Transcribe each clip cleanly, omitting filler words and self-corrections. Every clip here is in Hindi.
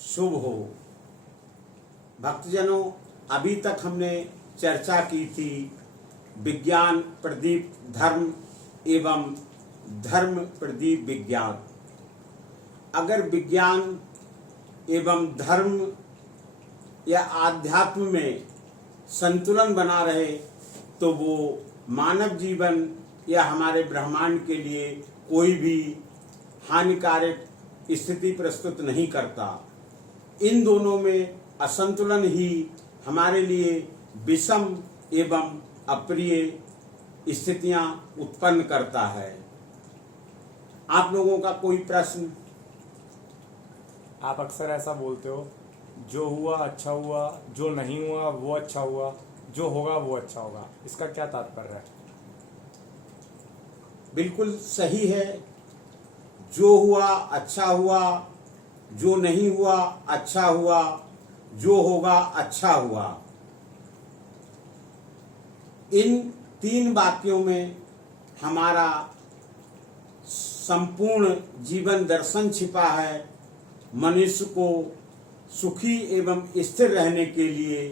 शुभ हो। भक्तजनों, अभी तक हमने चर्चा की थी विज्ञान प्रदीप धर्म एवं धर्म प्रदीप विज्ञान। अगर विज्ञान एवं धर्म या आध्यात्म में संतुलन बना रहे तो वो मानव जीवन या हमारे ब्रह्मांड के लिए कोई भी हानिकारक स्थिति प्रस्तुत नहीं करता। इन दोनों में असंतुलन ही हमारे लिए विषम एवं अप्रिय स्थितियां उत्पन्न करता है। आप लोगों का कोई प्रश्न? आप अक्सर ऐसा बोलते हो, जो हुआ अच्छा हुआ, जो नहीं हुआ वो अच्छा हुआ, जो होगा वो अच्छा होगा। इसका क्या तात्पर्य है? बिल्कुल सही है। जो हुआ अच्छा हुआ, जो नहीं हुआ अच्छा हुआ, जो होगा अच्छा हुआ। इन तीन वाक्यों में हमारा संपूर्ण जीवन दर्शन छिपा है। मनुष्य को सुखी एवं स्थिर रहने के लिए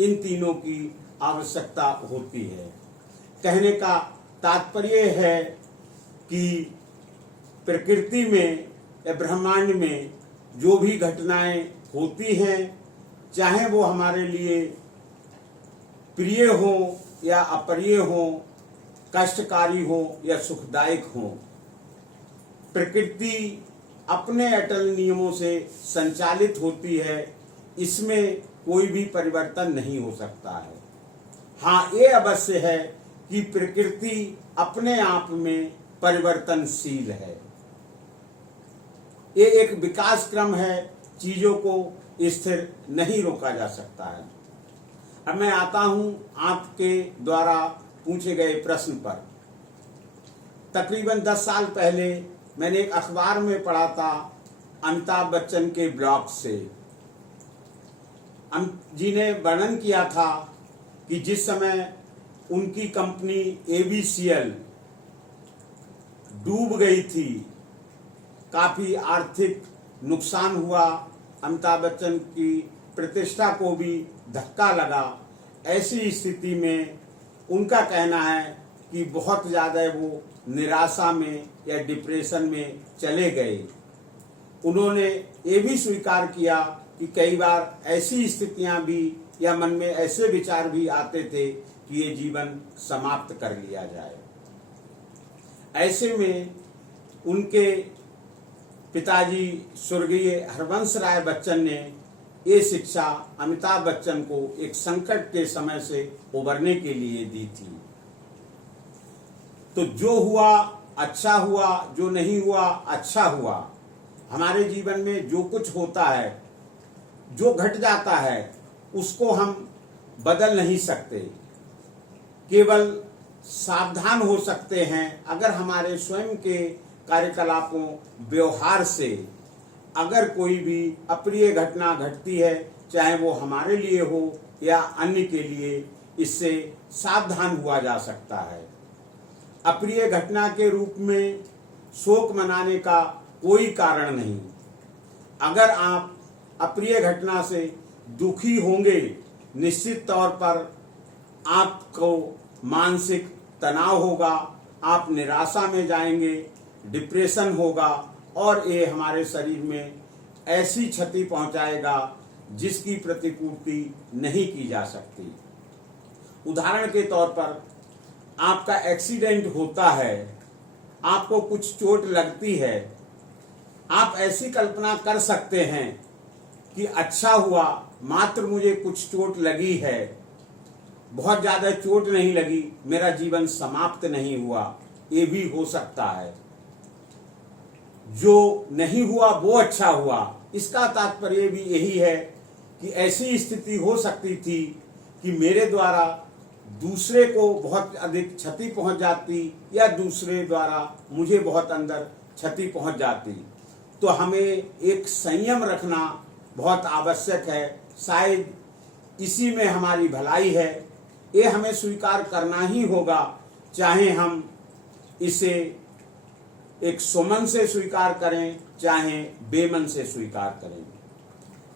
इन तीनों की आवश्यकता होती है। कहने का तात्पर्य है कि प्रकृति में या ब्रह्मांड में जो भी घटनाएं होती हैं, चाहे वो हमारे लिए प्रिय हो या अप्रिय हो, कष्टकारी हो या सुखदायक हो, प्रकृति अपने अटल नियमों से संचालित होती है। इसमें कोई भी परिवर्तन नहीं हो सकता है। हाँ, ये अवश्य है कि प्रकृति अपने आप में परिवर्तनशील है। ये एक विकास क्रम है, चीजों को स्थिर नहीं रोका जा सकता है। अब मैं आता हूं आपके द्वारा पूछे गए प्रश्न पर। तकरीबन 10 साल पहले मैंने एक अखबार में पढ़ा था अमिताभ बच्चन के ब्लॉग से। जी ने वर्णन किया था कि जिस समय उनकी कंपनी ABCL डूब गई थी, काफी आर्थिक नुकसान हुआ, अमिताभ बच्चन की प्रतिष्ठा को भी धक्का लगा। ऐसी स्थिति में उनका कहना है कि बहुत ज्यादा वो निराशा में या डिप्रेशन में चले गए। उन्होंने ये भी स्वीकार किया कि कई बार ऐसी स्थितियां भी या मन में ऐसे विचार भी आते थे कि ये जीवन समाप्त कर लिया जाए। ऐसे में उनके पिताजी स्वर्गीय हरवंश राय बच्चन ने ये शिक्षा अमिताभ बच्चन को एक संकट के समय से उबरने के लिए दी थी। तो जो हुआ अच्छा हुआ, जो नहीं हुआ अच्छा हुआ। हमारे जीवन में जो कुछ होता है, जो घट जाता है, उसको हम बदल नहीं सकते, केवल सावधान हो सकते हैं। अगर हमारे स्वयं के कार्यकलापों, व्यवहार से अगर कोई भी अप्रिय घटना घटती है, चाहे वो हमारे लिए हो या अन्य के लिए, इससे सावधान हुआ जा सकता है। अप्रिय घटना के रूप में शोक मनाने का कोई कारण नहीं। अगर आप अप्रिय घटना से दुखी होंगे, निश्चित तौर पर आपको मानसिक तनाव होगा, आप निराशा में जाएंगे, डिप्रेशन होगा और ये हमारे शरीर में ऐसी क्षति पहुंचाएगा जिसकी प्रतिपूर्ति नहीं की जा सकती। उदाहरण के तौर पर आपका एक्सीडेंट होता है, आपको कुछ चोट लगती है, आप ऐसी कल्पना कर सकते हैं कि अच्छा हुआ, मात्र मुझे कुछ चोट लगी है, बहुत ज्यादा चोट नहीं लगी, मेरा जीवन समाप्त नहीं हुआ। ये भी हो सकता है। जो नहीं हुआ वो अच्छा हुआ। इसका तात्पर्य भी यही है कि ऐसी स्थिति हो सकती थी कि मेरे द्वारा दूसरे को बहुत अधिक क्षति पहुंच जाती या दूसरे द्वारा मुझे बहुत अंदर क्षति पहुंच जाती। तो हमें एक संयम रखना बहुत आवश्यक है। शायद इसी में हमारी भलाई है। ये हमें स्वीकार करना ही होगा, चाहे हम इसे एक सुमन से स्वीकार करें, चाहे बेमन से स्वीकार करें।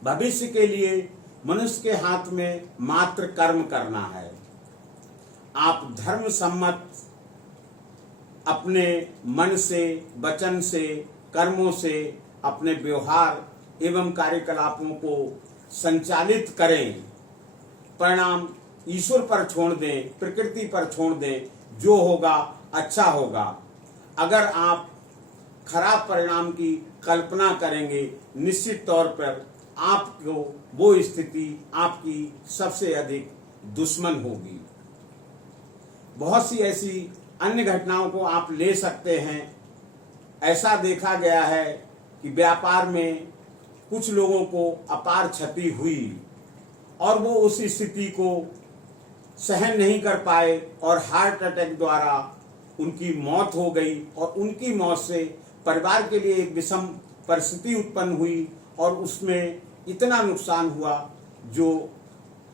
भविष्य के लिए मनुष्य के हाथ में मात्र कर्म करना है। आप धर्म सम्मत अपने मन से, वचन से, कर्मों से अपने व्यवहार एवं कार्यकलापों को संचालित करें। परिणाम ईश्वर पर छोड़ दें, प्रकृति पर छोड़ दें, जो होगा अच्छा होगा। अगर आप खराब परिणाम की कल्पना करेंगे, निश्चित तौर पर आपको वो स्थिति आपकी सबसे अधिक दुश्मन होगी। बहुत सी ऐसी अन्य घटनाओं को आप ले सकते हैं। ऐसा देखा गया है कि व्यापार में कुछ लोगों को अपार क्षति हुई और वो उस स्थिति को सहन नहीं कर पाए और हार्ट अटैक द्वारा उनकी मौत हो गई और उनकी मौत से परिवार के लिए एक विषम परिस्थिति उत्पन्न हुई और उसमें इतना नुकसान हुआ जो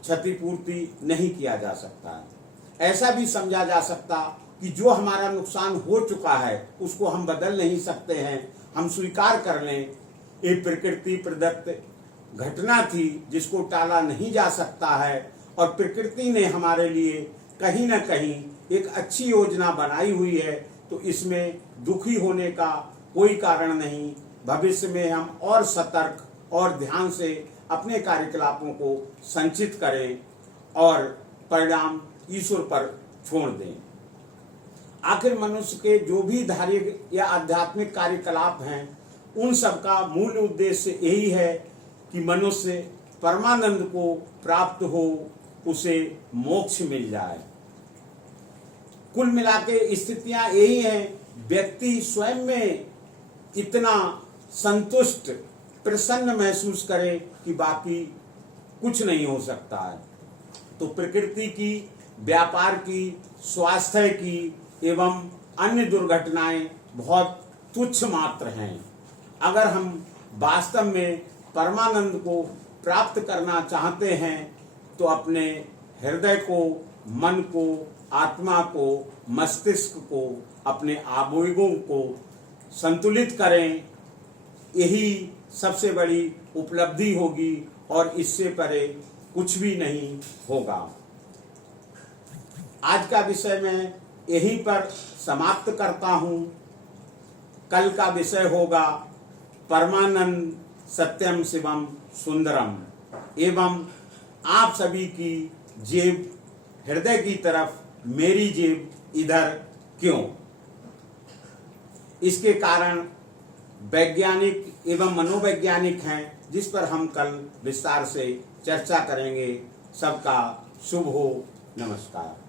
क्षतिपूर्ति नहीं किया जा सकता है। ऐसा भी समझा जा सकता कि जो हमारा नुकसान हो चुका है उसको हम बदल नहीं सकते हैं, हम स्वीकार कर लें। ये प्रकृति प्रदत्त घटना थी जिसको टाला नहीं जा सकता है और प्रकृति ने हमारे लिए कहीं ना कहीं एक अच्छी योजना बनाई हुई है, तो इसमें दुखी होने का कोई कारण नहीं। भविष्य में हम और सतर्क और ध्यान से अपने कार्यकलापों को संचित करें और परिणाम ईश्वर पर छोड़ दें। आखिर मनुष्य के जो भी धार्मिक या आध्यात्मिक कार्यकलाप हैं, उन सब का मूल उद्देश्य यही है कि मनुष्य परमानंद को प्राप्त हो, उसे मोक्ष मिल जाए। कुल मिलाके स्थितियां यही हैं, व्यक्ति स्वयं में इतना संतुष्ट प्रसन्न महसूस करे कि बाकी कुछ नहीं हो सकता है। तो प्रकृति की, व्यापार की, स्वास्थ्य की एवं अन्य दुर्घटनाएं बहुत तुच्छ मात्र हैं। अगर हम वास्तव में परमानंद को प्राप्त करना चाहते हैं तो अपने हृदय को, मन को, आत्मा को, मस्तिष्क को, अपने आवेगों को संतुलित करें। यही सबसे बड़ी उपलब्धि होगी और इससे परे कुछ भी नहीं होगा। आज का विषय मैं यहीं पर समाप्त करता हूँ। कल का विषय होगा परमानंद सत्यम शिवम सुंदरम एवं आप सभी की जेब हृदय की तरफ, मेरी जेब इधर क्यों। इसके कारण वैज्ञानिक एवं मनोवैज्ञानिक हैं, जिस पर हम कल विस्तार से चर्चा करेंगे। सबका शुभ हो। नमस्कार।